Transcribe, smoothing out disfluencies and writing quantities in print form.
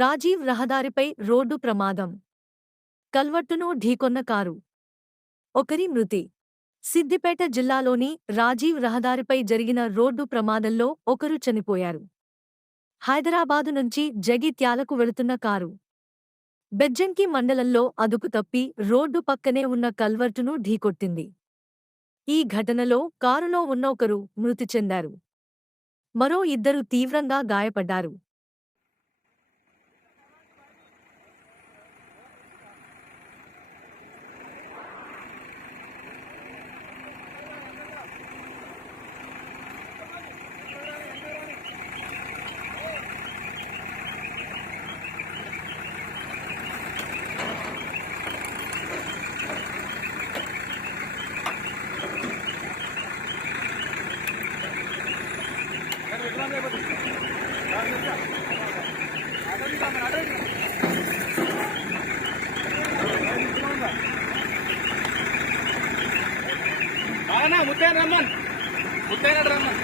రాజీవ్ రహదారిపై రోడ్డు ప్రమాదం. కల్వర్టును ఢీకొన్న కారు. ఒకరి మృతి. సిద్దిపేట జిల్లాలోని రాజీవ్ రహదారిపై జరిగిన రోడ్డు ప్రమాదంలో ఒకరు చనిపోయారు. హైదరాబాదు నుంచి జగిత్యాలకు వెళుతున్న కారు బెజ్జంకి మండలంలో అదుపు తప్పి రోడ్డు పక్కనే ఉన్న కల్వర్టును ఢీకొట్టింది. ఈ ఘటనలో కారులో ఉన్న ఒకరు మృతి చెందారు. మరో ఇద్దరు తీవ్రంగా గాయపడ్డారు. ముత్తైన రమ్మన్ ముత్తైన రమ్మన్